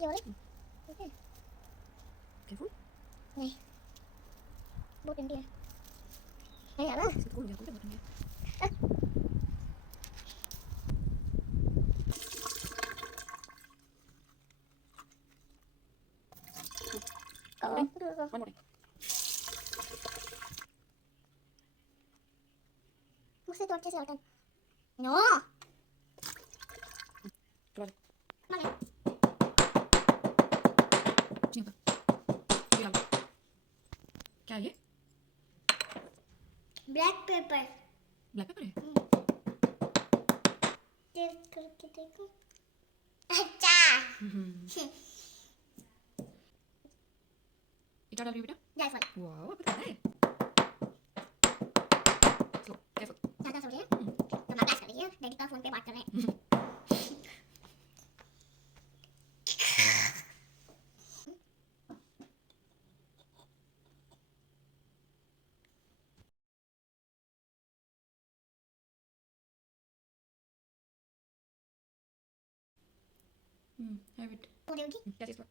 ये वाले okay careful. नहीं बहुत ठंडी है नहीं आना इसको खोल गया, बहुत ठंडी है। One more. मुझसे तो अच्छे से हटन नो चलो मम्मी चिंता ये आ क्या है ये? ब्लैक पेपर ब्लैक पेपर है। टेस्ट करके देखो अच्छा क्या डाल रही हो बेटा? जायफल वाओ पता है। Slow careful. ज़्यादा सो रही है तो मैं गैस कर रही है डैडी का फोन पे बात कर रहे हैं have it. बोलेगी क्या चीज़ पर?